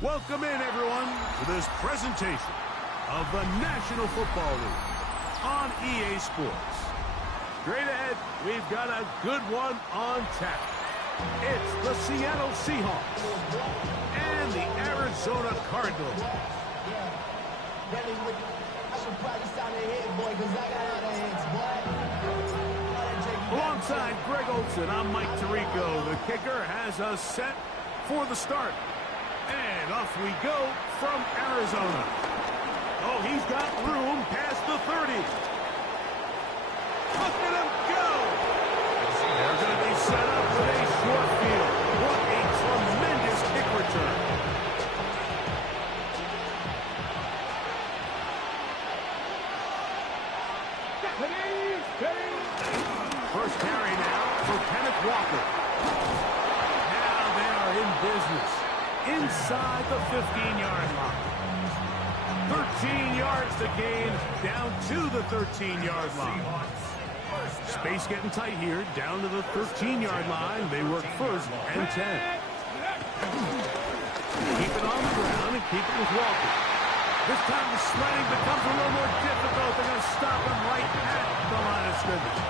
Welcome in, everyone, to this presentation of the National Football League on EA Sports. Straight ahead, we've got a good one on tap. It's the Seattle Seahawks and the Arizona Cardinals. Alongside Greg Olson, I'm Mike Tirico. The kicker has us set for the start. And off we go from Arizona. Oh, he's got room past the 30. Look at him go! They're going to be set up with a short field. What a tremendous kick return. First carry now for Kenneth Walker. Now they are in business inside the 15-yard line. 13 yards to gain, down to the 13-yard line. Space getting tight here, down to the 13-yard line. They work first and 10. Keep it on the ground and keep it with Walker. This time the sledding becomes a little more difficult. They're going to stop him right at the line of scrimmage.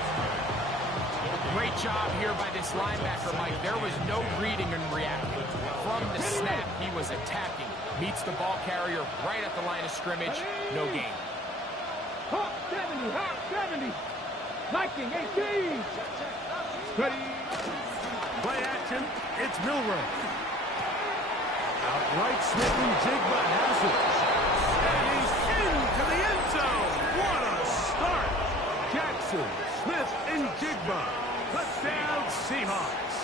Great job here by this linebacker, Mike. There was no reading and reacting. From the snap, he was attacking. Meets the ball carrier right at the line of scrimmage. No gain. Hawk 70, Hawk 70. Viking 18. Ready. Play action. It's Milroe. Outright Smith and Jigba has it. And he's into the end zone. What a start. Jackson, Smith, and Jigba. Touchdown, Seahawks.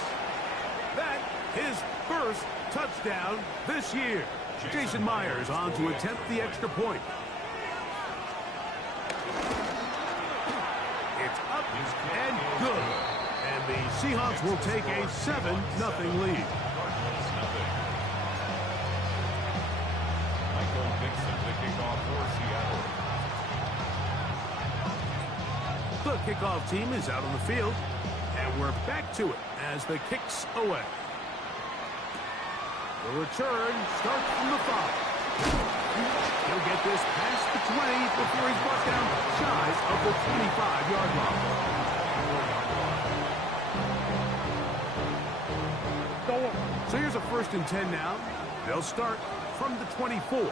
That his first touchdown this year. Jason Myers on to attempt the extra point. It's up and good. And the Seahawks will take a 7-0 lead. Michael Dixon, the kickoff for Seattle. The kickoff team is out on the field. And we're back to it as the kick's away. The return starts from the 5. He'll get this past the 20 before he's brought down shy of the 25-yard line. So here's a 1st and 10 now. They'll start from the 24.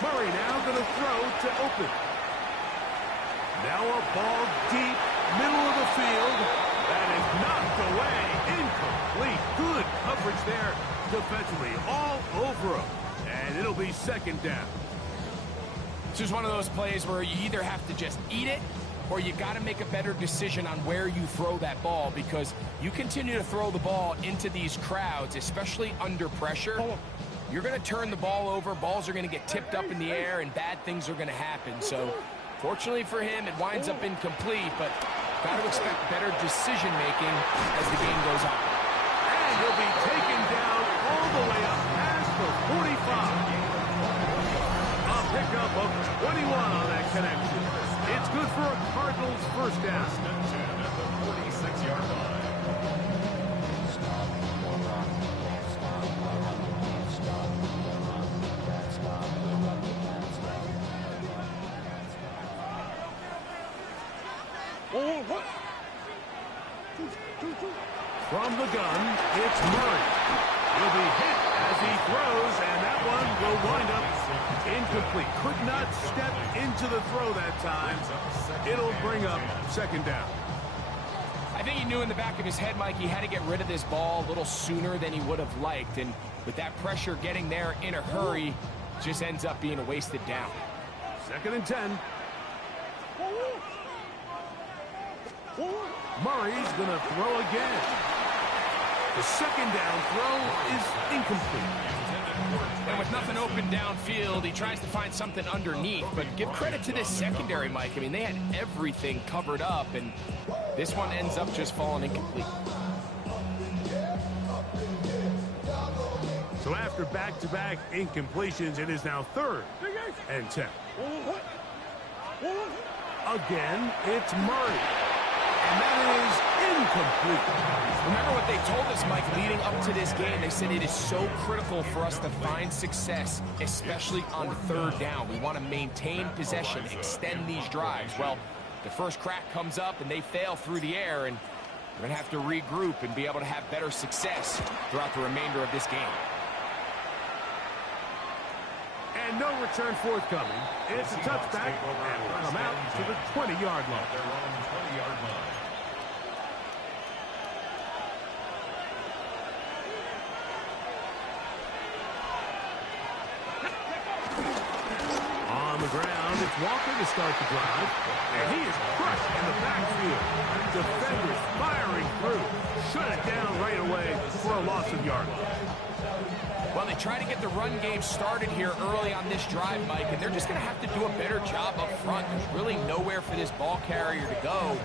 Murray now going to throw to open. Now a ball deep, middle of the field. That is knocked away. Incomplete. Good coverage there defensively. All over him. And it'll be 2nd down. This is one of those plays where you either have to just eat it or you got to make a better decision on where you throw that ball, because you continue to throw the ball into these crowds, especially under pressure. You're going to turn the ball over. Balls are going to get tipped up in the air and bad things are going to happen. So fortunately for him, it winds up incomplete, but got to expect better decision-making as the game goes on. And he'll be taken down all the way up past the 45. A pickup of 21 on that connection. It's good for a Cardinals first down. First and 10 at the 46-yard line. From the gun, it's Murray. He'll be hit as he throws, and that one will wind up incomplete. Could not step into the throw that time. It'll bring up 2nd down. I think he knew in the back of his head, Mike, he had to get rid of this ball a little sooner than he would have liked. And with that pressure getting there in a hurry, just ends up being a wasted down. 2nd and 10. Murray's going to throw again. The 2nd down throw is incomplete. And with nothing open downfield, he tries to find something underneath. But give credit to this secondary, Mike. I mean, they had everything covered up, and this one ends up just falling incomplete. So after back-to-back incompletions, it is now 3rd and 10. Again, it's Murray. And that is incomplete. Remember what they told us, Mike, leading up to this game. They said it is so critical for us to find success, especially on third down. We want to maintain possession, extend these drives. Well, the first crack comes up and they fail through the air, and we're going to have to regroup and be able to have better success throughout the remainder of this game. And no return forthcoming. It's a touchback, and we'll come out to the 20-yard line. They're on the 20-yard line. On the ground, it's Walker to start the drive. And he is crushed in the backfield. Defenders firing through. Shut it down right away for a loss of yardage. Well, they try to get the run game started here early on this drive, Mike, and they're just going to have to do a better job up front. There's really nowhere for this ball carrier to go.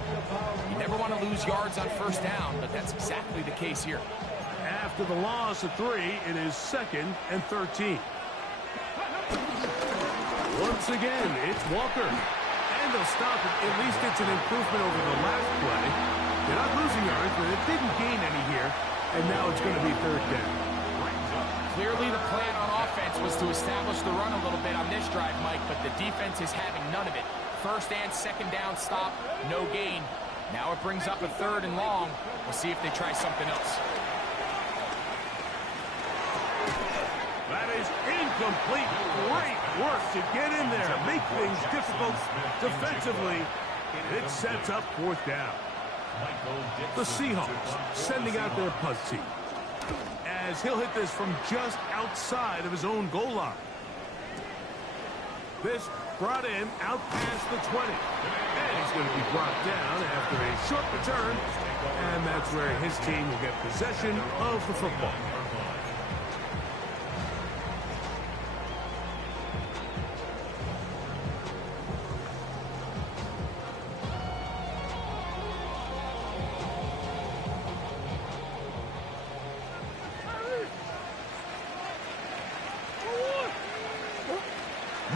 You never want to lose yards on first down, but that's exactly the case here. After the loss of 3, it is 2nd and 13. Once again, it's Walker. And they'll stop it. At least it's an improvement over the last play. They're not losing yards, but it didn't gain any here. And now it's going to be 3rd down. Clearly the plan on offense was to establish the run a little bit on this drive, Mike, but the defense is having none of it. 1st and 2nd down stop, no gain. Now it brings up a 3rd and long. We'll see if they try something else. That is incomplete. Great work to get in there, make things difficult defensively. It sets up 4th down. The Seahawks sending out their punt team, as he'll hit this from just outside of his own goal line. This brought in out past the 20. And he's going to be brought down after a short return. And that's where his team will get possession of the football.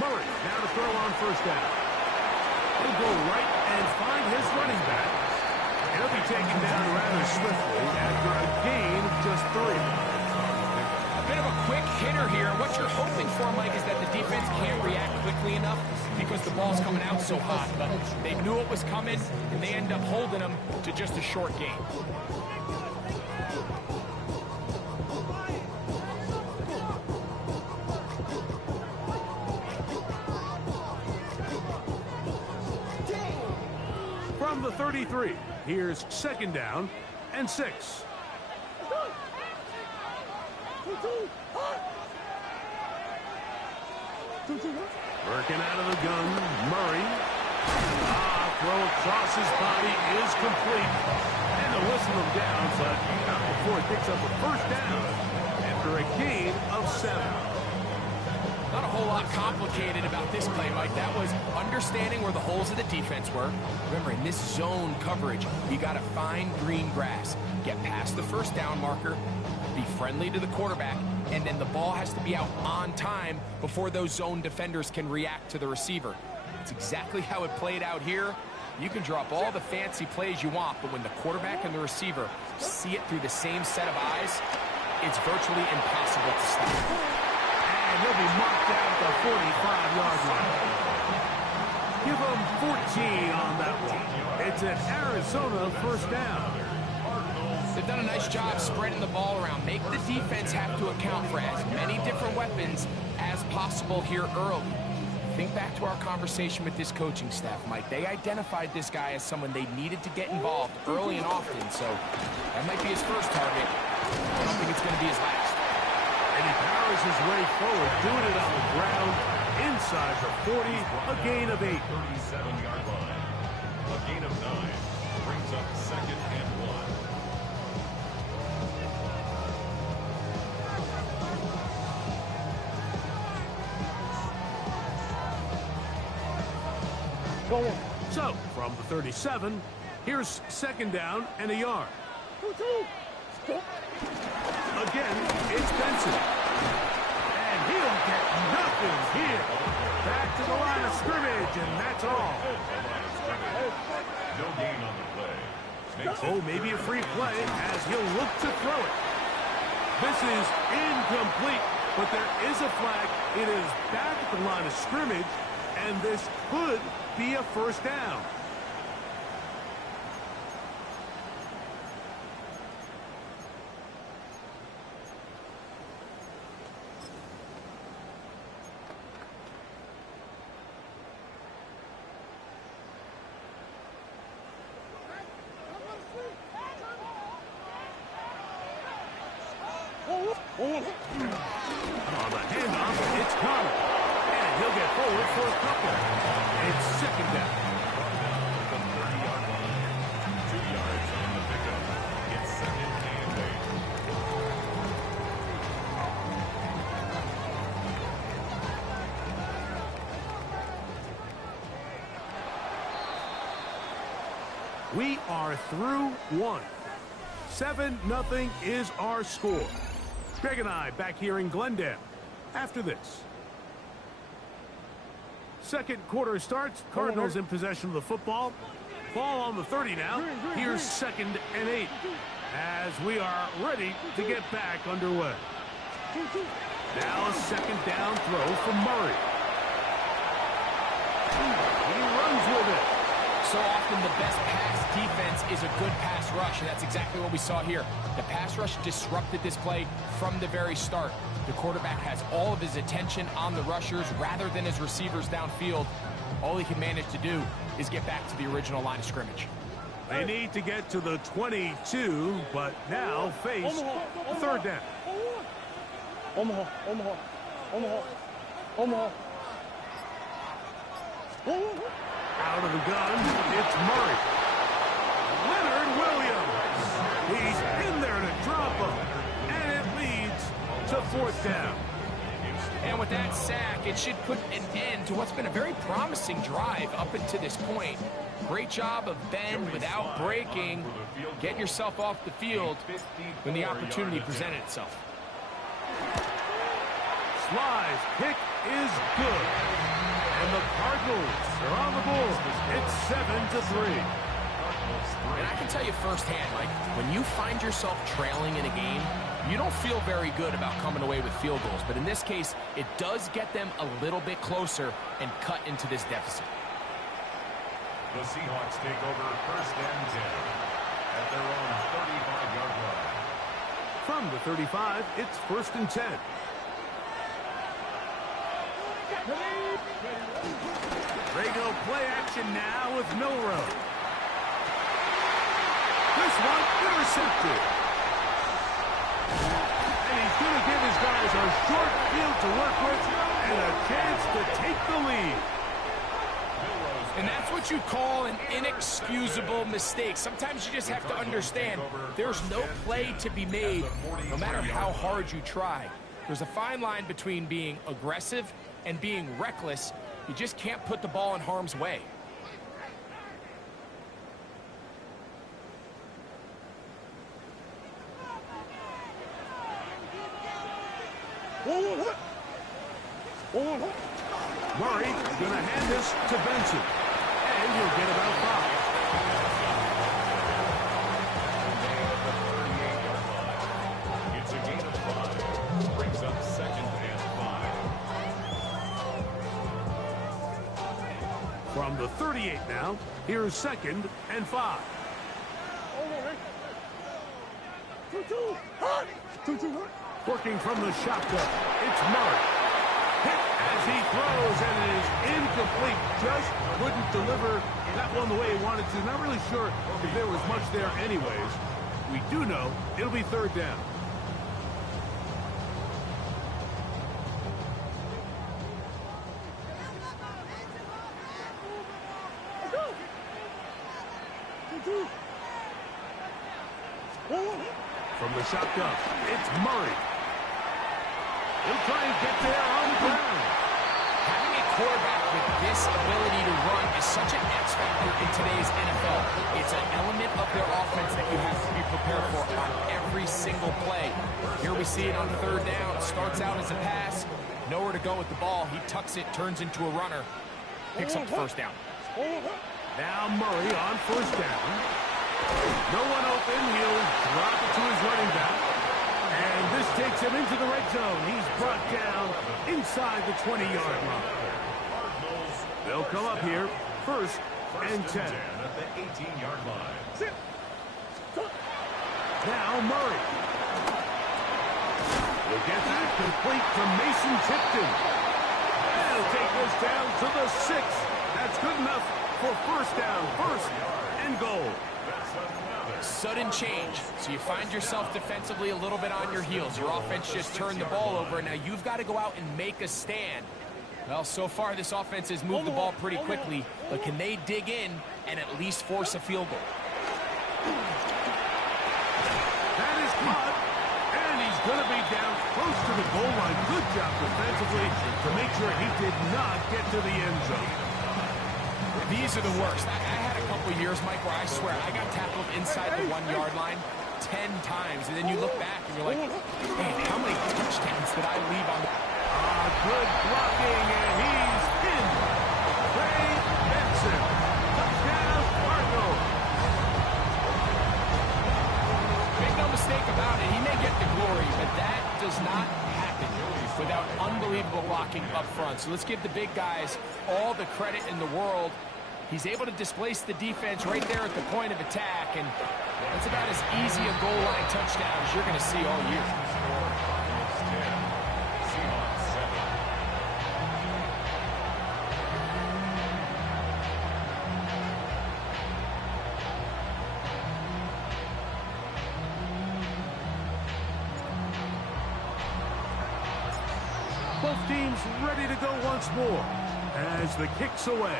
Murray now to throw on 1st down. He'll go right and find his running back. He'll be taken down rather swiftly after a gain of just 3. A bit of a quick hitter here. What you're hoping for, Mike, is that the defense can't react quickly enough because the ball's coming out so hot. But they knew it was coming, and they end up holding them to just a short gain. From the 33, here's 2nd down and 6. Working out of the gun, Murray. Throw across his body is complete. And they'll whistle him down, but not before it picks up a 1st down after a gain of 7. Not a whole lot complicated about this play, Mike. That was understanding where the holes of the defense were. Remember, in this zone coverage, you got to find green grass, get past the 1st down marker, be friendly to the quarterback, and then the ball has to be out on time before those zone defenders can react to the receiver. It's exactly how it played out here. You can drop all the fancy plays you want, but when the quarterback and the receiver see it through the same set of eyes, it's virtually impossible to stop. And he'll be marked down at the 45-yard line. Give him 14 on that one. It's an Arizona 1st down. They've done a nice job spreading the ball around. Make the defense have to account for as many different weapons as possible here early. Think back to our conversation with this coaching staff, Mike. They identified this guy as someone they needed to get involved early and often, so that might be his first target. I don't think it's going to be his last. And he powers his way forward, doing it on the ground, inside the 40, a gain of 8. 37-yard line. A gain of 9 brings up 2nd and 1. So, from the 37, here's 2nd down and a yard. Again, it's Benson. And he'll get nothing here. Back to the line of scrimmage, and that's all. No gain on the play. Oh, maybe a free play as he'll look to throw it. This is incomplete, but there is a flag. It is back at the line of scrimmage, and this could be a first down. On the handoff, it's Connor. And he'll get forward for a couple. It's second down. At the 30-yard line. 2 yards on the pickup. It's second and 8. We are through one. 7-0 is our score. Greg and I back here in Glendale after this. Second quarter starts. Cardinals in possession of the football. Ball on the 30 now. Here's 2nd and 8 as we are ready to get back underway. Now a second down throw from Murray. He runs with it. So often the best pass defense is a good pass rush, and that's exactly what we saw here. The pass rush disrupted this play from the very start. The quarterback has all of his attention on the rushers rather than his receivers downfield. All he can manage to do is get back to the original line of scrimmage. They need to get to the 22, but now face a third down. Omaha. Out of the gun, it's Murray. Leonard Williams. He's in there to drop him. And it leads to 4th down. And with that sack, it should put an end to what's been a very promising drive up until this point. Great job of Ben without breaking, getting yourself off the field when the opportunity presented itself. Sly's kick is good. And the Cardinals are on the board. It's 7-3. And I can tell you firsthand, like, when you find yourself trailing in a game, you don't feel very good about coming away with field goals. But in this case, it does get them a little bit closer and cut into this deficit. The Seahawks take over 1st and 10 at their own 35-yard line. From the 35, it's 1st and 10. They go play action now with Milroe. This one intercepted. And he's going to give his guys a short field to work with and a chance to take the lead. And that's what you call an inexcusable mistake. Sometimes you just have to understand there's no play to be made no matter how hard you try. There's a fine line between being aggressive and being reckless. You just can't put the ball in harm's way. Murray going to hand this to Benson. And he'll get about 5. It's a gain of 5. Brings up 2nd and 5. From the 38 now, here's 2nd and 5. Working from the shotgun, it's Murray. Hit as he throws, and it is incomplete. Just couldn't deliver that one the way he wanted to. Not really sure if there was much there anyways. We do know it'll be 3rd down. From the shotgun, it's Murray. He'll try and get there on the ground. Having a quarterback with this ability to run is such an X factor in today's NFL. It's an element of their offense that you have to be prepared for on every single play. Here we see it on 3rd down. Starts out as a pass. Nowhere to go with the ball. He tucks it, turns into a runner. Picks up the 1st down. Now Murray on 1st down. No one open. He'll drop it to his running back. And this takes him into the red zone. He's brought down inside the 20-yard line. They'll come up here, first and 10. At the 18-yard line. Now Murray. Will get that complete to Mason Tipton. They'll take this down to the 6. That's good enough for first down, first and goal. Sudden change. So you find yourself defensively a little bit on your heels. Your offense just turned the ball over, and now you've got to go out and make a stand. Well, so far this offense has moved the ball pretty quickly, but can they dig in and at least force a field goal? That is caught, and he's going to be down close to the goal line. Good job defensively to make sure he did not get to the end zone. These are the worst. I had a couple years, Mike, where I swear I got tackled inside the 1-yard line 10 times, and then you look back and you're like, man, how many touchdowns did I leave on the... Good blocking, and he's pinned. Trey Benson. Touchdown, Cardinals. Make no mistake about it, he may get the glory, but that does not happen without unbelievable blocking up front. So let's give the big guys all the credit in the world. He's able to displace the defense right there at the point of attack, and that's about as easy a goal line touchdown as you're going to see all year. Both teams ready to go once more as the kick's away.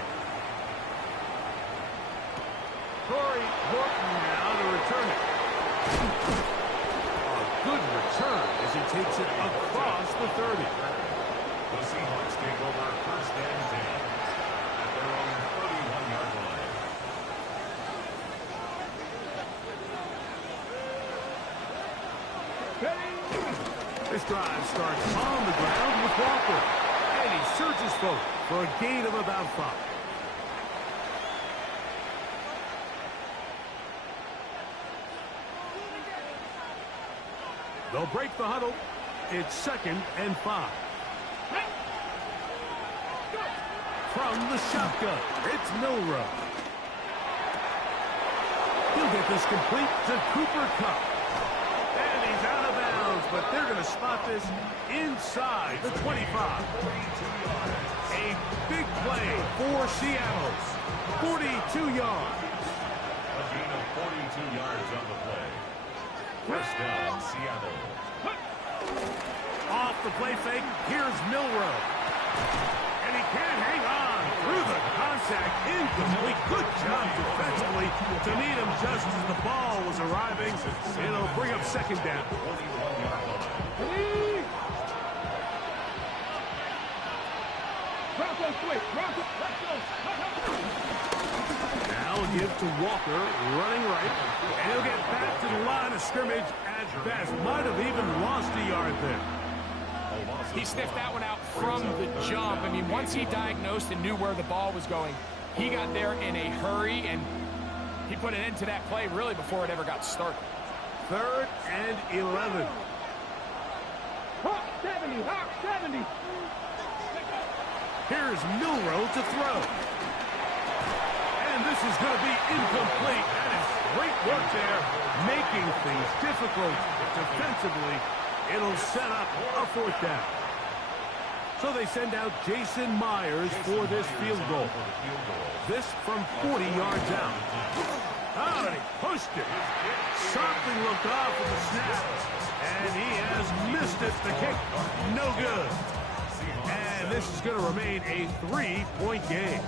Corey Horton now to return it. A good return as he takes it across the 30. The Seahawks take over first and 10 at their own 31-yard line. This drive starts on the ground with Walker. And he surges forward for a gain of about 5. They'll break the huddle. It's 2nd and 5. From the shotgun, it's Milroe. He'll get this complete to Cooper Kupp. And he's out of bounds, but they're going to spot this inside the 25. A big play for Seattle. 42 yards. A gain of 42 yards on the play. First down, Seattle. Off the play fake, here's Milroe. And he can't hang on through the contact. Incomplete. Good job defensively to meet him just as the ball was arriving. It'll bring up 2nd down. 21-yard line. Now give to Walker, running right. And he'll get back to the line of scrimmage at best. Might have even lost a yard there. He sniffed that one out from the jump. I mean, once he diagnosed and knew where the ball was going, he got there in a hurry, and he put an end to that play really before it ever got started. 3rd and 11. Hawk 70, Hawk 70. Here's Milroe to throw. And this is going to be incomplete. That is great work there, making things difficult defensively. It'll set up a 4th down. So they send out Jason Myers for this field goal. This from 40 yards out. Oh, and he pushed it. Something looked off of the snap. And he has missed it. The kick, no good. And this is going to remain a 3-point game.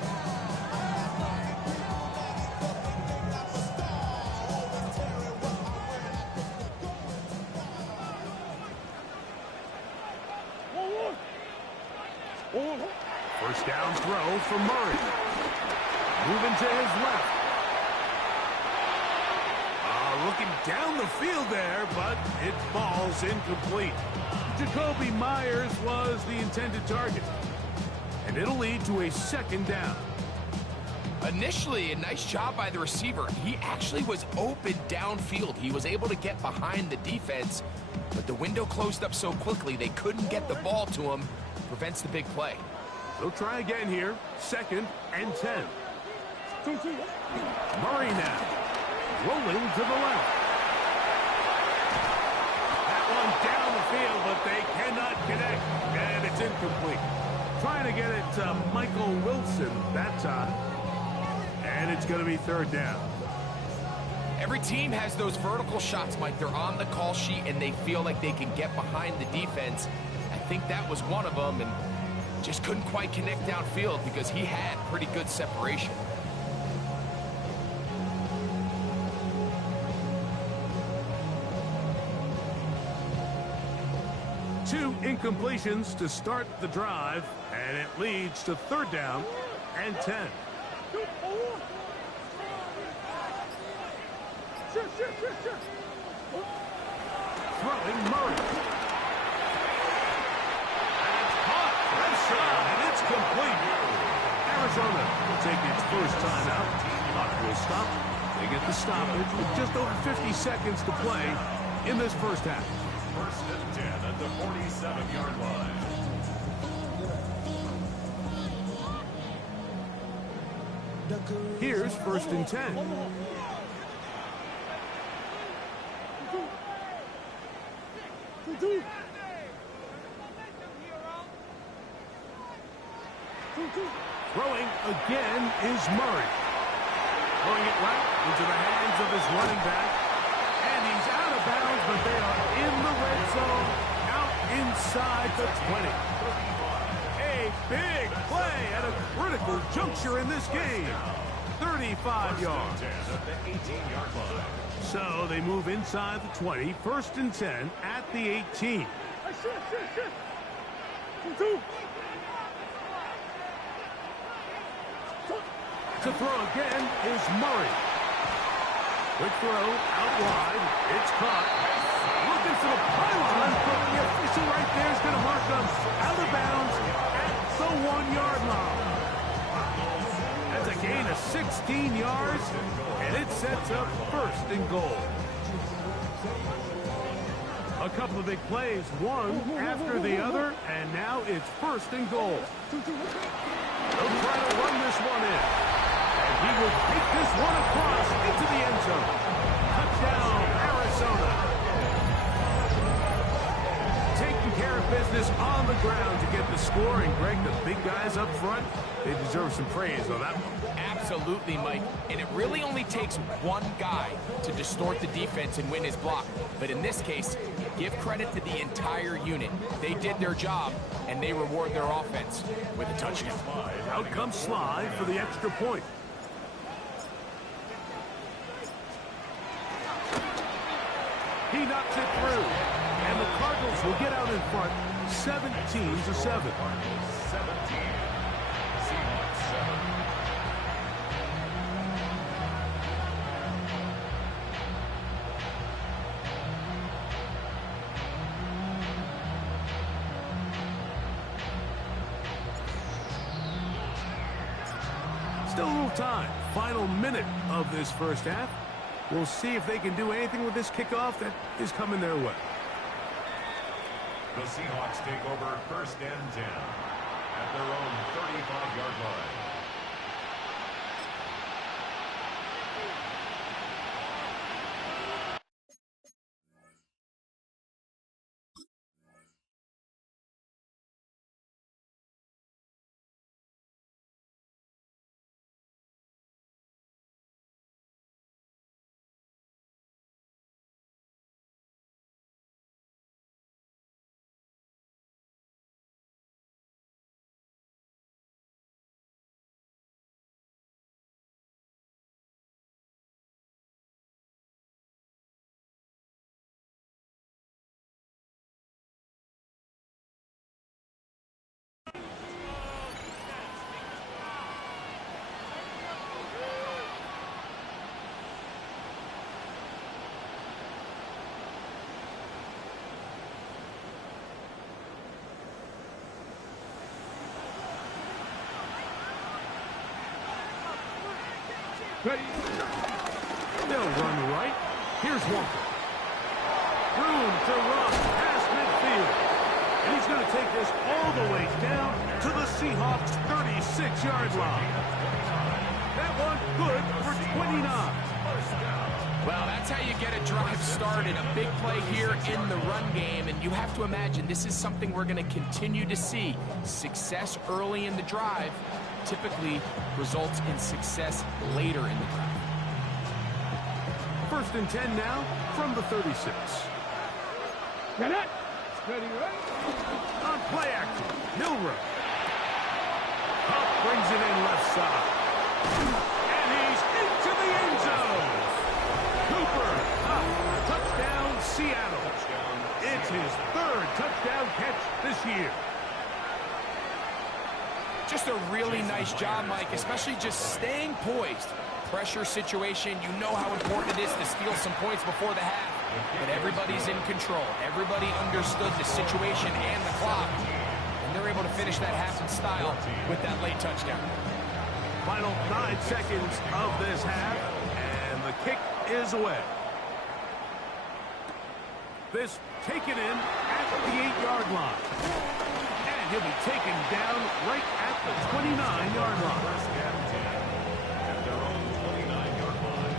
First down throw for Murray. Moving to his left. Looking down the field there, but it falls incomplete. Jacoby Myers was the intended target. And it'll lead to a 2nd down. Initially, a nice job by the receiver. He actually was open downfield. He was able to get behind the defense, but the window closed up so quickly they couldn't get the ball to him. Prevents the big play. They'll try again here. 2nd and 10. Murray now. Rolling to the left. That one down the field, but they cannot connect. And it's incomplete. Trying to get it to Michael Wilson that time. And it's going to be 3rd down. Every team has those vertical shots, Mike. They're on the call sheet, and they feel like they can get behind the defense. I think that was one of them, and just couldn't quite connect downfield because he had pretty good separation. Two incompletions to start the drive, and it leads to 3rd down and 10. Throwing Murray. And it's caught. And it's complete. Arizona will take its first time out. Clock will stop. They get the stoppage with just over 50 seconds to play in this first half. 1st and 10 at the 47-yard line. Here's 1st and 10. Throwing again is Murray. Throwing it right into the hands of his running back. And he's out of bounds, but they are in the red zone, out inside the 20. A big play at a critical juncture in this game. 35 yards. So they move inside the 20, 1st and 10 at the 18. To throw again is Murray. Quick throw out wide. It's caught. Looking for the pylon, but the official right there is going to mark them out of bounds at the 1-yard line. That's a gain of 16 yards, and it sets up 1st and goal. A couple of big plays, one after the other, and now it's 1st and goal. They'll try to run this one in. And he will take this one across into the end zone. Touchdown, Arizona. Taking care of business on the ground to get the score. And Greg, the big guys up front, they deserve some praise on that one. Absolutely, Mike. And it really only takes one guy to distort the defense and win his block. But in this case, give credit to the entire unit. They did their job, and they reward their offense with a touchdown. Out comes Sly for the extra point. He knocks it through. And the Cardinals will get out in front 17-7. 17. Seahawks 7. Still a little time. Final minute of this first half. We'll see if they can do anything with this kickoff that is coming their way. The Seahawks take over 1st and 10 at their own 35-yard line. Ready. They'll run right. Here's Walker. Room to run past midfield. And he's going to take this all the way down to the Seahawks' 36-yard line. That one good for 29. Well, that's how you get a drive started. A big play here in the run game, and you have to imagine this is something we're going to continue to see. Success early in the drive typically results in success later in the drive. 1st and 10 now from the 36. Now that. Ready, right? On play action, Milroe. Huff brings it in left side. And he's into the end zone. Cooper, Huff, touchdown, Seattle. It's his 3rd touchdown catch this year. Just a really nice job, Mike, especially just staying poised. Pressure situation, you know how important it is to steal some points before the half. But everybody's in control. Everybody understood the situation and the clock. And they're able to finish that half in style with that late touchdown. Final 9 seconds of this half, and the kick is away. This taken in at the 8-yard line. And he'll be taken down right at the 29-yard line. First and 10 at their own 29-yard line.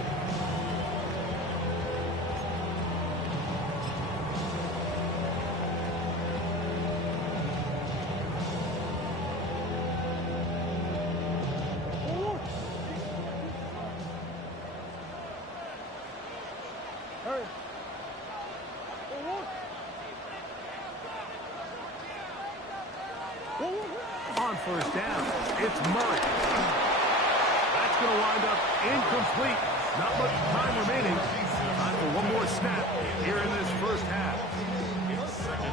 Hurry. On 1st down, it's Murray. That's going to wind up incomplete. Not much time remaining. Time for one more snap here in this first half.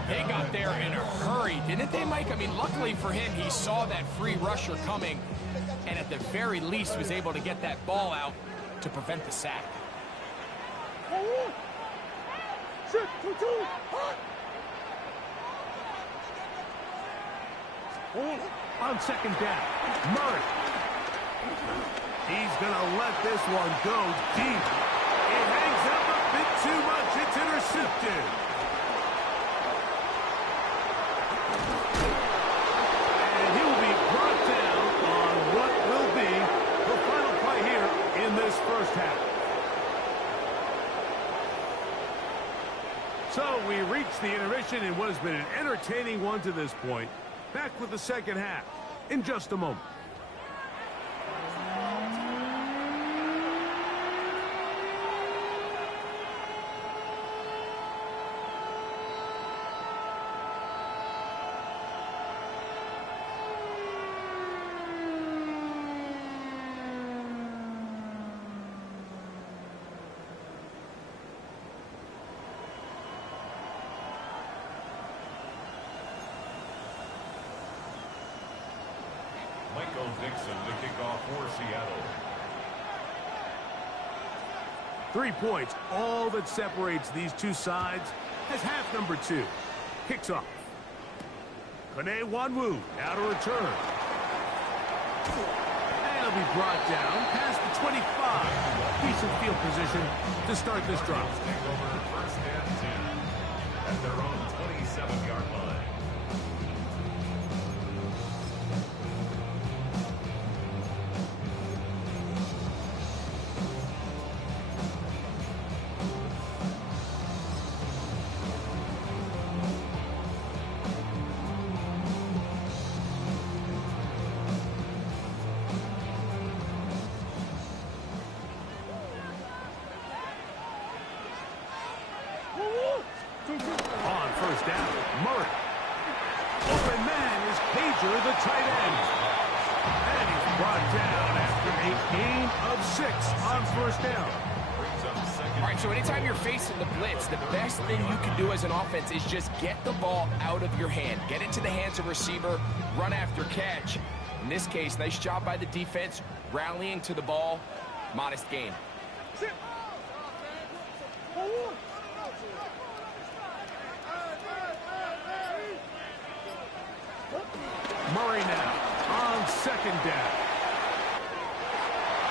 They got there in a hurry, didn't they, Mike? I mean, luckily for him, he saw that free rusher coming, and at the very least was able to get that ball out to prevent the sack. Sit, 2-2. Hot. On 2nd down, Murray. He's going to let this one go deep. It hangs up a bit too much. It's intercepted. And he will be brought down on what will be the final play here in this first half. So we reach the intermission in what has been an entertaining one to this point. Back with the second half in just a moment. Michael Dixon to kick off for Seattle. 3 points, all that separates these two sides as half number 2 kicks off. Kone Wanwu now to return. And he'll be brought down past the 25. Decent field position to start this drive. Take over 1st and 10 at their own 27-yard line. On 1st down, Murray. Open man is Pager, the tight end. And he's brought down after a gain of 6 on 1st down. All right, so anytime you're facing the blitz, the best thing you can do as an offense is just get the ball out of your hand. Get into the hands of receiver, run after catch. In this case, nice job by the defense, rallying to the ball, modest gain. Murray now on 2nd down.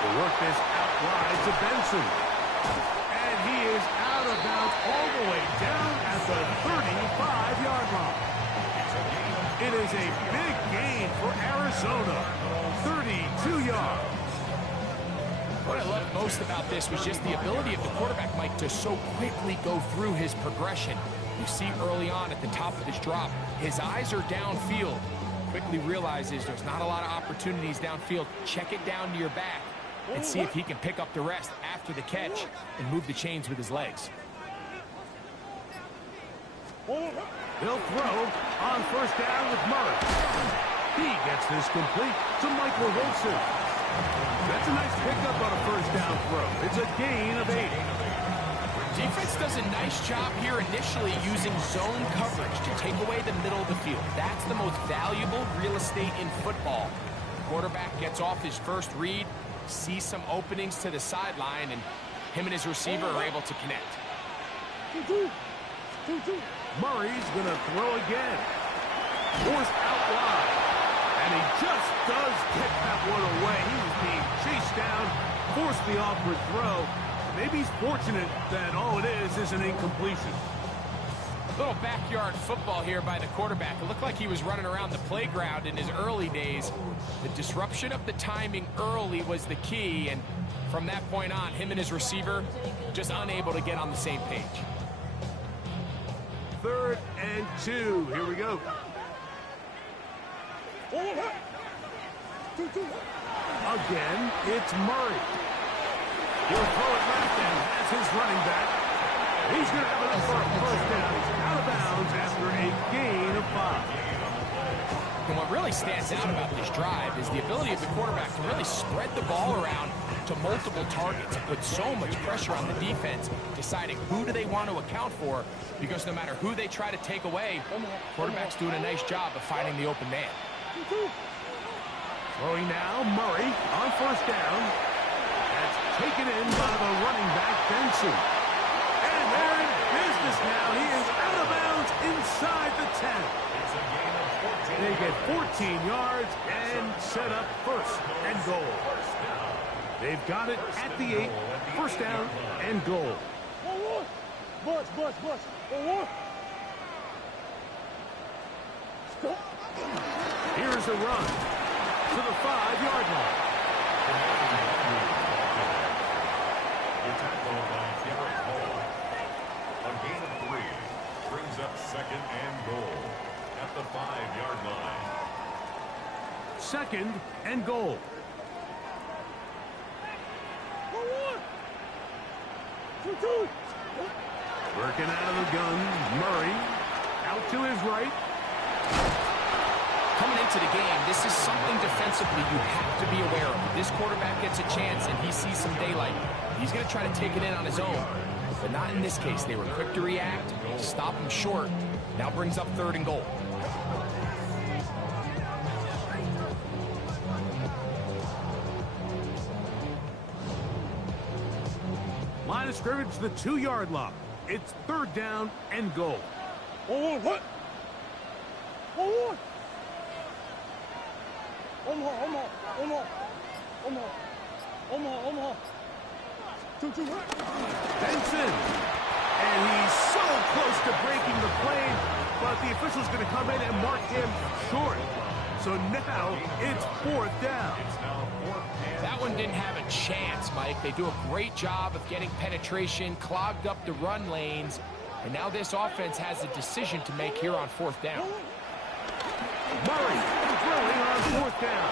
They work this out wide to Benson. And he is out of bounds all the way down at the 35-yard line. It is a big gain for Arizona. 32 yards. What I loved most about this was just the ability of the quarterback, Mike, to so quickly go through his progression. You see early on at the top of his drop, his eyes are downfield. Quickly realizes there's not a lot of opportunities downfield. Check it down to your back and see if he can pick up the rest after the catch and move the chains with his legs. He'll throw on first down with Murray. He gets this complete to Michael Wilson. That's a nice pickup on a first down throw. It's a gain of 8. Defense does a nice job here initially using zone coverage to take away the middle of the field. That's the most valuable real estate in football. Quarterback gets off his first read, sees some openings to the sideline, and him and his receiver are able to connect. Murray's going to throw again. Forced out wide. And he just does kick that one away. He was being chased down, forced the awkward throw. Maybe he's fortunate that all it is an incompletion. Little backyard football here by the quarterback. It looked like he was running around the playground in his early days. The disruption of the timing early was the key, and from that point on, him and his receiver just unable to get on the same page. 3rd and 2. Here we go. Again, it's Murray. He'll throw it left, and that's his running back. He's going to have enough for a first down. He's out of bounds after a gain of 5. And what really stands out about this drive is the ability of the quarterback to really spread the ball around to multiple targets and put so much pressure on the defense, deciding who do they want to account for, because no matter who they try to take away, quarterback's doing a nice job of finding the open man. Throwing now, Murray on first down. That's taken in by the running back, Benson. And they're in business now. He is out of bounds inside the 10. They get 14 yards and set up first and goal. They've got it at the 8. First down and goal. Here's a run to the 5-yard line. The tackle by Garrett Hall. A gain of 3 brings up 2nd and goal at the 5-yard line. 2nd and goal. Working out of the gun, Murray out to his right. Coming into the game, this is something defensively you have to be aware of. This quarterback gets a chance and he sees some daylight. He's going to try to take it in on his own, but not in this case. They were quick to react, stop him short. Now brings up 3rd and goal. Line of scrimmage to the 2-yard line. It's 3rd down and goal. Benson. And he's so close to breaking the plane, but the official's going to come in and mark him short. So now it's 4th down. That one didn't have a chance, Mike. They do a great job of getting penetration, clogged up the run lanes, and now this offense has a decision to make here on 4th down. Murray throwing on 4th down.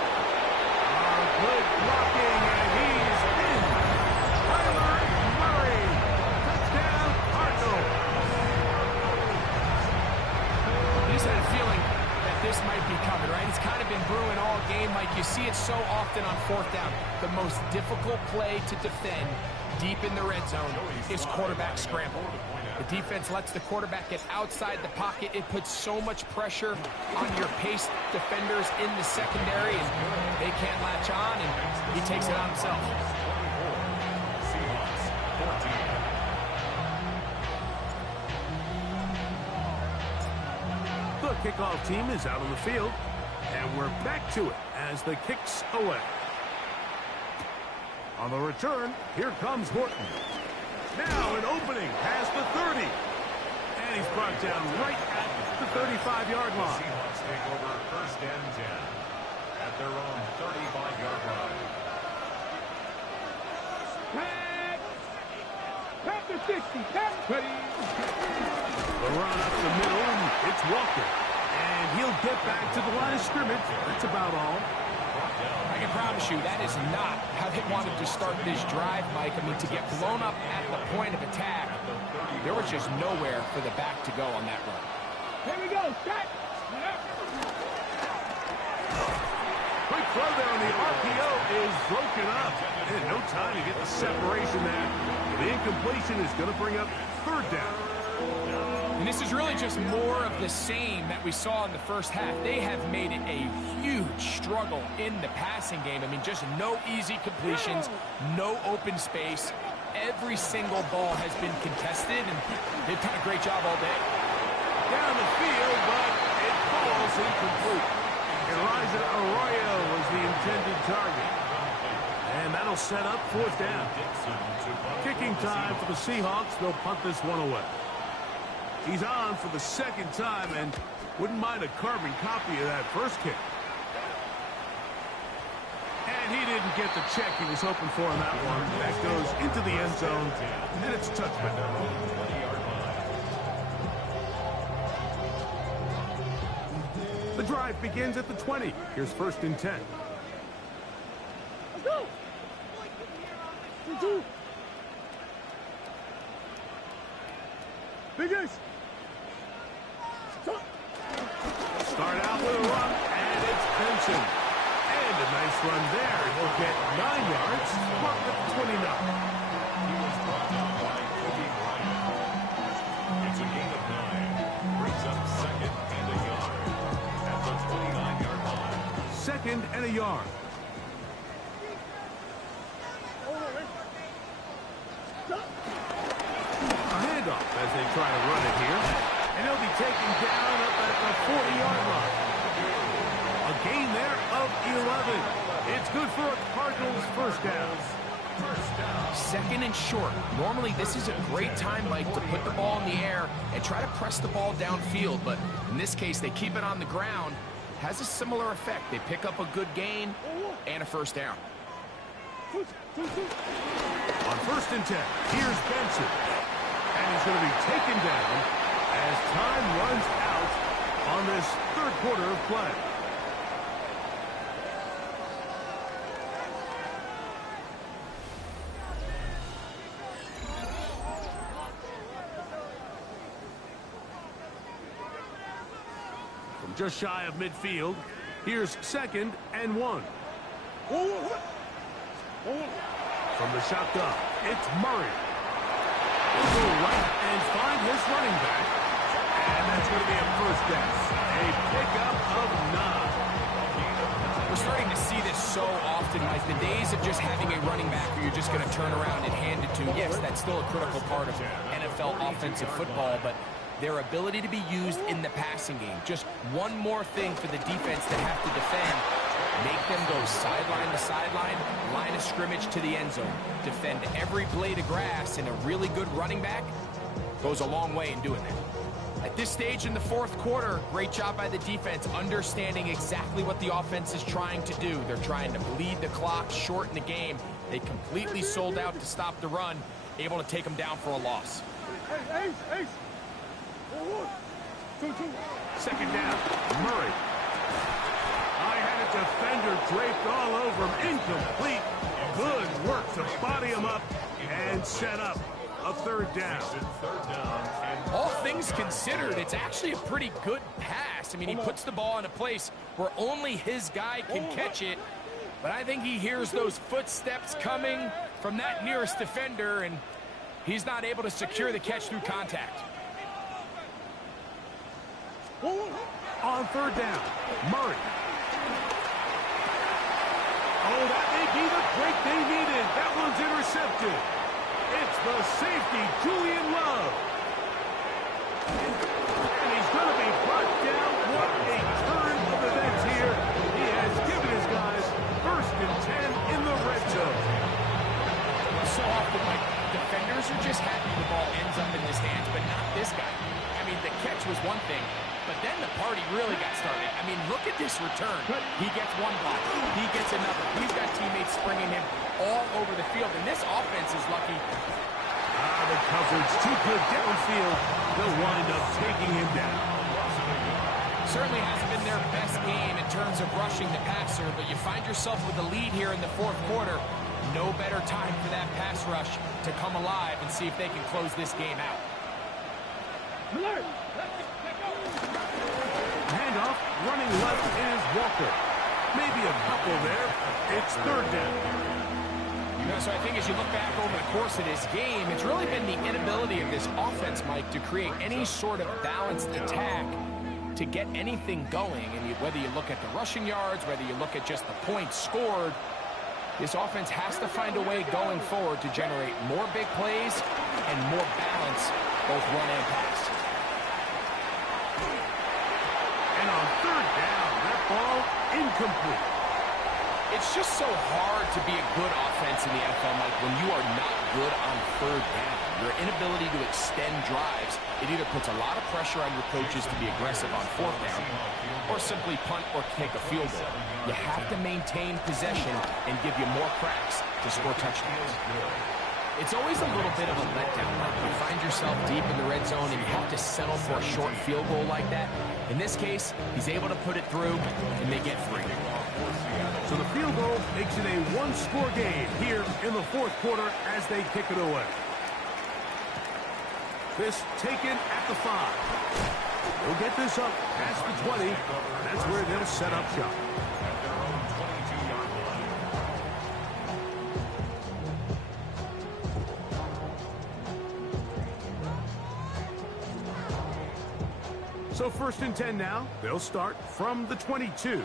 Good blocking, and he's in. Kyler Murray. Touchdown, Cardinals. You just had a feeling that this might be coming, right? It's kind of been brewing all game, Mike. You see it so often on 4th down. The most difficult play to defend deep in the red zone is quarterback scramble. The defense lets the quarterback get outside the pocket. It puts so much pressure on your paced defenders in the secondary, and they can't latch on, and he takes it on himself. The kickoff team is out on the field, and we're back to it as the kick's away. On the return, here comes Horton. Now an opening past the 30. And he's brought down right at the 35-yard line. Seahawks take over first and 10 at their own 35-yard line. Pass the 60. Pass. Ready. The run up the middle, and it's Walker. And he'll get back to the line of scrimmage. That's about all. I can promise you that is not how they wanted to start this drive, Mike. I mean, to get blown up at the point of attack, there was just nowhere for the back to go on that run. Here we go. Set. Quick throw there on the RPO is broken up. And no time to get the separation there. The incompletion is going to bring up third down. And this is really just more of the same that we saw in the first half. They have made it a huge struggle in the passing game. I mean, just no easy completions, no open space. Every single ball has been contested, and they've done a great job all day. Down the field, but it falls incomplete. Elijah Arroyo was the intended target. And that'll set up fourth down. Kicking time for the Seahawks. They'll punt this one away. He's on for the second time and wouldn't mind a carbon copy of that first kick. And he didn't get the check he was hoping for on that one. That goes into the end zone, and it's a touchdown. The drive begins at the 20. Here's first and 10. Let's go. 2-2. Biggest. Start out with a run, and it's Benson. And a nice run there. He'll get 9 yards, mark at 29. He was brought down by Kobe Bryant. It's a gain of 9. Brings up second and a yard at the 29-yard line. Second and a yard. A handoff as they try to run it here. And he'll be taken down up at the 40-yard line. A gain there of 11. It's good for a Cardinals first down. Second and short. Normally, this is a great time, Mike, to put the ball in the air and try to press the ball downfield. But in this case, they keep it on the ground. Has a similar effect. They pick up a good gain and a first down. On first and 10, here's Benson. And he's going to be taken down as time runs out on this third quarter of play. From just shy of midfield, here's second and 1. From the shotgun, it's Murray. He'll go right and find his running back. And that's going to be a first down. A pickup of 9. We're starting to see this so often, Mike. The days of just having a running back who you're just going to turn around and hand it to. Yes, that's still a critical part of NFL offensive football, but their ability to be used in the passing game. Just one more thing for the defense to have to defend. Make them go sideline to sideline, line of scrimmage to the end zone. Defend every blade of grass, and a really good running back goes a long way in doing that. At this stage in the fourth quarter, great job by the defense understanding exactly what the offense is trying to do. They're trying to bleed the clock, shorten the game. They completely sold out to stop the run, able to take them down for a loss. Ace. 2-2. Second down, Murray. I had a defender draped all over him. Incomplete. Good work to body him up and set up a third down. All things considered, it's actually a pretty good pass. I mean, he puts the ball in a place where only his guy can catch it. But I think he hears those footsteps coming from that nearest defender, and he's not able to secure the catch through contact. On third down, Murray. Oh, that may be the break they needed. That one's intercepted. It's the safety, Julian Love. And he's going to be brought down. What a turn of events here. He has given his guys first and 10 in the red zone. really got started. I mean, look at this return. He gets one block. He gets another. He's got teammates springing him all over the field, and this offense is lucky. The coverage too good downfield. They'll wind up taking him down. Certainly hasn't been their best game in terms of rushing the passer, but you find yourself with a lead here in the fourth quarter. No better time for that pass rush to come alive and see if they can close this game out. Handoff, running left is Walker. Maybe a couple there. It's third down. So I think as you look back over the course of this game, it's really been the inability of this offense, Mike, to create any sort of balanced attack to get anything going. And whether you look at the rushing yards, whether you look at just the points scored, this offense has to find a way going forward to generate more big plays and more balance, both run and pass. And on third down, that ball incomplete. It's just so hard to be a good offense in the NFL, Mike, when you are not good on third down. Your inability to extend drives, it either puts a lot of pressure on your coaches to be aggressive on fourth down or simply punt or kick a field goal. You have to maintain possession and give you more cracks to score touchdowns. It's always a little bit of a letdown. You find yourself deep in the red zone and you have to settle for a short field goal like that. In this case, he's able to put it through and they get free. So the field goal makes it a one-score game here in the fourth quarter as they kick it away. This taken at the 5. They'll get this up past the 20. That's where they'll set up shop. At their own 22-yard line. So first and 10 now. They'll start from the 22.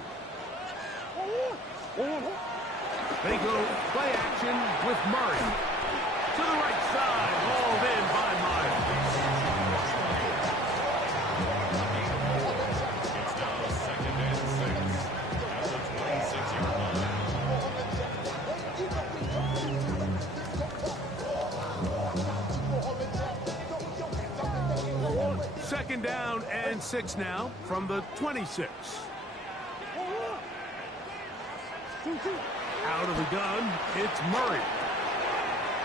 They go play action with Murray. To the right side, hauled in by Miles. It's now second and 6 at the 26-yard line. Second down and 6 now from the 26. Out of the gun, it's Murray.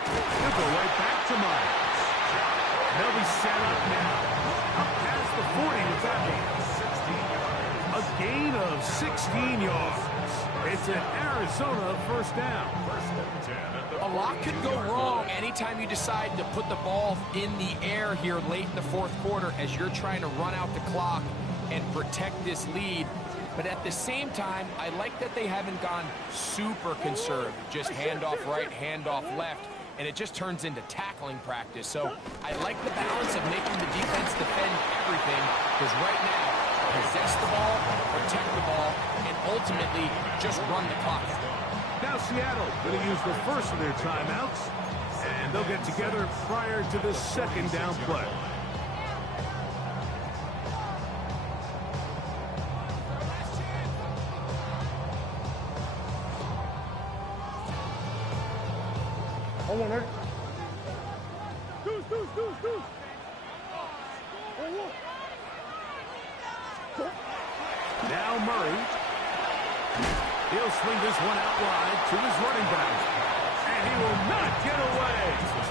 He'll go right back to Miles. They'll be set up now. Up past the 40 with that one. A gain of 16 yards. It's an Arizona first down. A lot could go wrong anytime you decide to put the ball in the air here late in the fourth quarter as you're trying to run out the clock and protect this lead. But at the same time, I like that they haven't gone super conservative. Just handoff right, handoff left, and it just turns into tackling practice. So I like the balance of making the defense defend everything, because right now, possess the ball, protect the ball, and ultimately just run the clock out. Now Seattle going to use the first of their timeouts, and they'll get together prior to the second down play. Now Murray. He'll swing this one out wide to his running back. And he will not get away.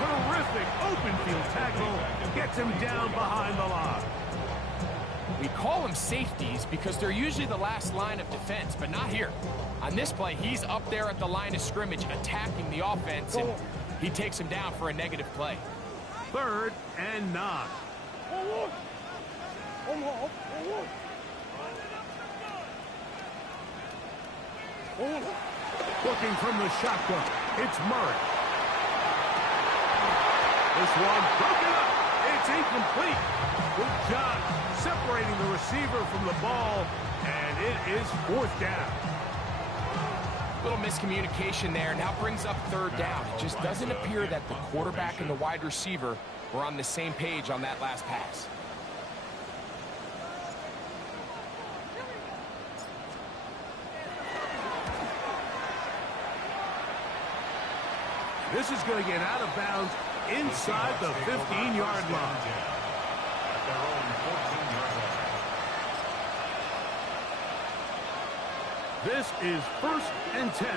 Terrific open field tackle. Gets him down behind the line. We call them safeties because they're usually the last line of defense, but not here. On this play, he's up there at the line of scrimmage attacking the offense, and he takes him down for a negative play. Third and 9. Looking from the shotgun, it's Murray. This one broken up. It's incomplete. Good job separating the receiver from the ball, and it is fourth down. Little miscommunication there. Now brings up third down. It just doesn't appear that the quarterback and the wide receiver were on the same page on that last pass. This is going to get out of bounds inside the 15-yard line. At their own 14-yard line. This is 1st and 10.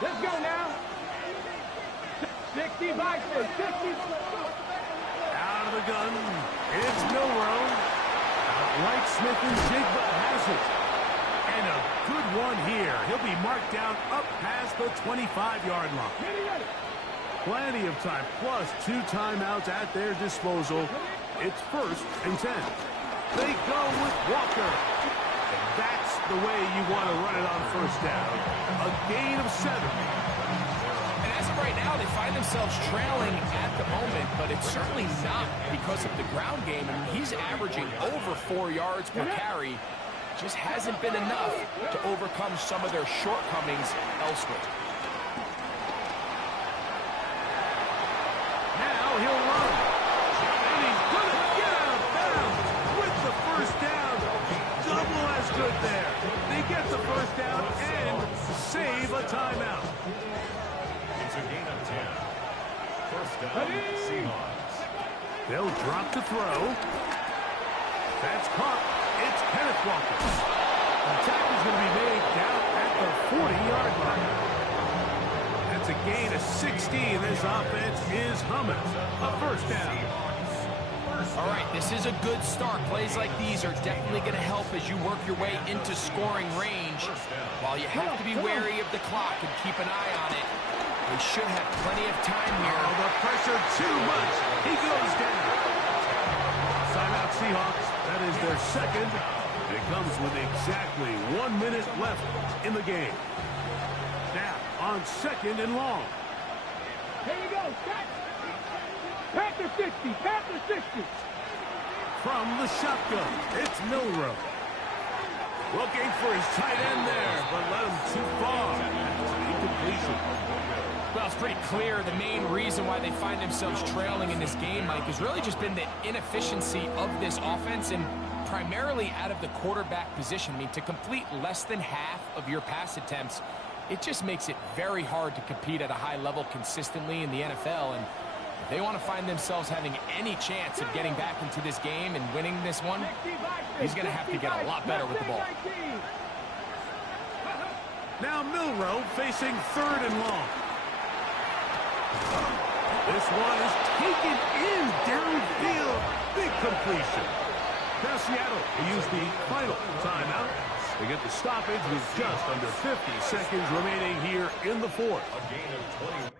Let's go now. 60 by 60. Out of the gun. It's Milrow. Outright Smith and Jigba has it. And a good one here. He'll be marked down up past the 25-yard line. Plenty of time, plus 2 timeouts at their disposal. It's 1st and 10. They go with Walker. And that's the way you want to run it on 1st down. A gain of 7. And as of right now, they find themselves trailing at the moment, but it's certainly not because of the ground game. I mean, he's averaging over 4 yards per carry. Just hasn't been enough to overcome some of their shortcomings elsewhere. Now he'll run. And he's going to get out of bounds with the 1st down. Double as good there. They get the 1st down and save a timeout. It's a gain of 10. 1st down, Seahawks. They'll drop the throw. That's caught. It's Kenneth Walker. The tackle is going to be made down at the 40-yard line. That's a gain of 60. This offense is humming. A 1st down. All right, this is a good start. Plays like these are definitely going to help as you work your way into scoring range. While you have to be wary of the clock and keep an eye on it, they should have plenty of time here. Oh, the pressure too much. He goes down. Timeout Seahawks. That is their 2nd. And it comes with exactly 1 minute left in the game. Now on 2nd and long. Here we go. Panther 60. Panther 60. From the shotgun, it's Milrow. Looking for his tight end there, but let him too far. Incompletion. Well, it's pretty clear the main reason why they find themselves trailing in this game, Mike, has really just been the inefficiency of this offense and primarily out of the quarterback position. I mean, to complete less than half of your pass attempts, it just makes it very hard to compete at a high level consistently in the NFL. And if they want to find themselves having any chance of getting back into this game and winning this one, he's going to have to get a lot better with the ball. Now Milrow facing 3rd and long. This one is taken in downfield. Big completion. Now Seattle will use the final timeout. They get the stoppage with just under 50 seconds remaining here in the 4th. A gain of 20.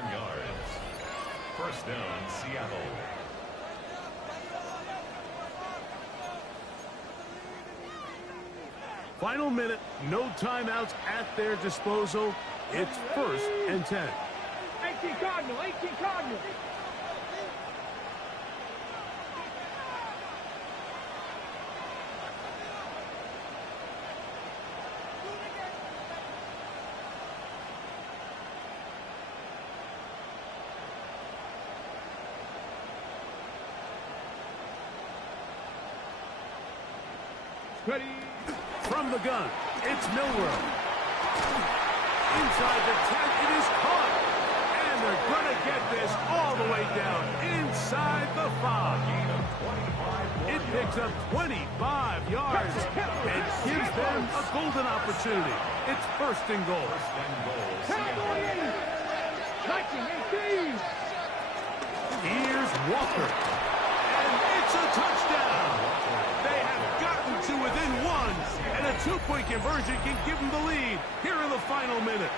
Yards. 1st down, Seattle. Final minute, no timeouts at their disposal. It's 1st and 10. 18 Cardinal. 18 Cardinal. Ready. From the gun, it's Milrow. Inside the 10, it is caught. And they're going to get this all the way down inside the 5. It picks up 25 yards and gives them a golden opportunity. It's 1st and goal. Cowboys. 1918. Here's Walker. And it's a touchdown. They have gotten to within 1, and a 2-point conversion can give them the lead here in the final minute.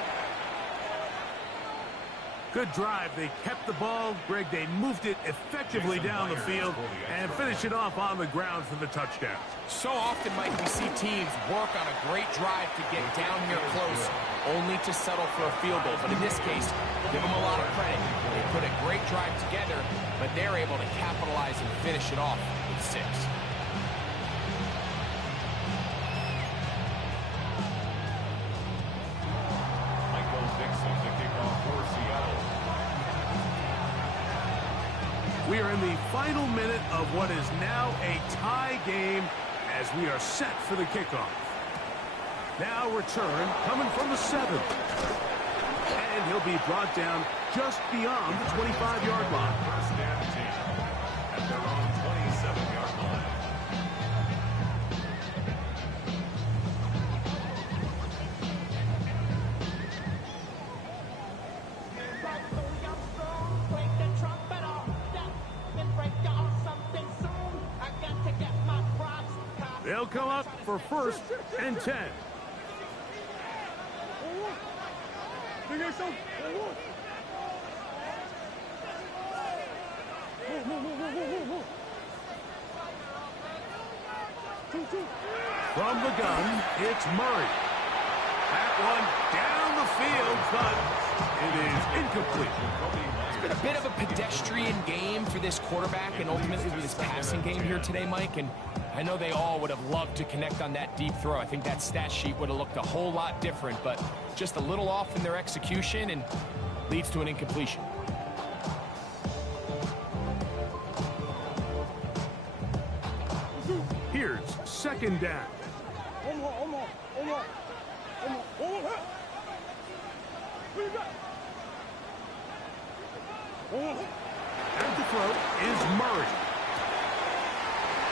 Good drive. They kept the ball. Greg, they moved it effectively down the field and finish it off on the ground for the touchdown. So often, Mike, we see teams work on a great drive to get down here close, only to settle for a field goal. But in this case, give them a lot of credit. They put a great drive together, but they're able to capitalize and finish it off with 6. We are in the final minute of what is now a tie game as we are set for the kickoff. Now return coming from the 7th. And he'll be brought down just beyond the 25-yard line. First down team at their own 27-yard line. They'll come up for 1st and 10. From the gun, it's Murray. That one down the field, but it is incomplete. It's been a bit of a pedestrian game for this quarterback and ultimately with his passing game here today, Mike. And I know they all would have loved to connect on that deep throw. I think that stat sheet would have looked a whole lot different, but just a little off in their execution and leads to an incompletion. Here's 2nd down. And the throw is Murray.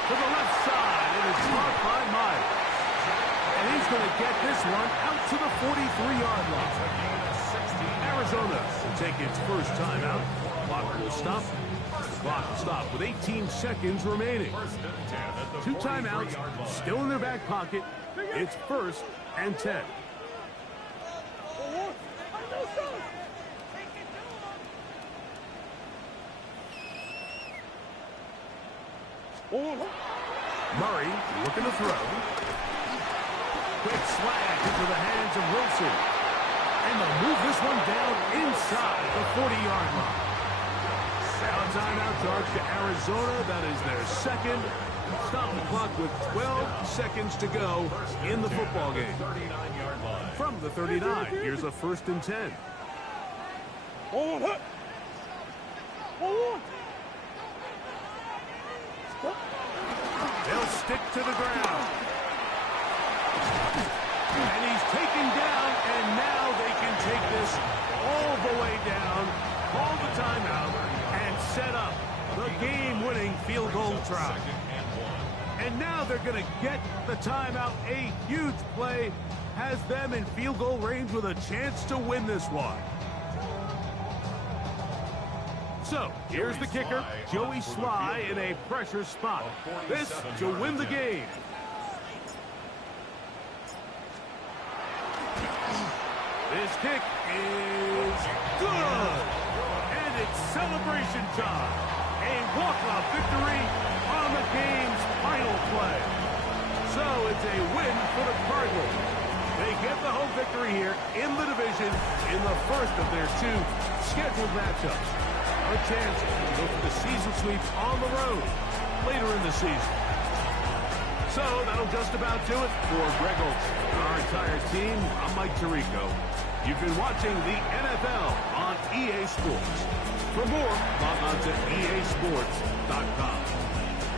To the left side, and it's caught by Myers. And he's going to get this one out to the 43-yard line. Arizona will take its first timeout. Clock will stop. The clock will stop with 18 seconds remaining. 2 timeouts still in their back pocket. It's 1st and 10. Murray looking to throw. Quick swag into the hands of Wilson. And they'll move this one down inside the 40-yard line. Now timeout charge to Arizona. That is their 2nd. Stop the clock with 12 seconds to go in the football game. From the 39, here's a 1st and 10. They'll stick to the ground. And he's taken down, and now they can take this all the way down, call the timeout, and set up the game-winning field goal try. And now they're going to get the timeout. A huge play has them in field goal range with a chance to win this one. So, here's the kicker, Joey Sly in a pressure spot. This to win the game. This kick is good. And it's celebration time. A walk-off victory on the game's final play. So, it's a win for the Cardinals. They get the home victory here in the division in the first of their 2 scheduled matchups. A chance to go for the season sweeps on the road later in the season. So that'll just about do it for Greg Olsen and our entire team. I'm Mike Tirico. You've been watching the NFL on EA Sports. For more, log on to EASports.com.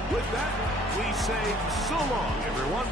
With that, we say so long, everyone.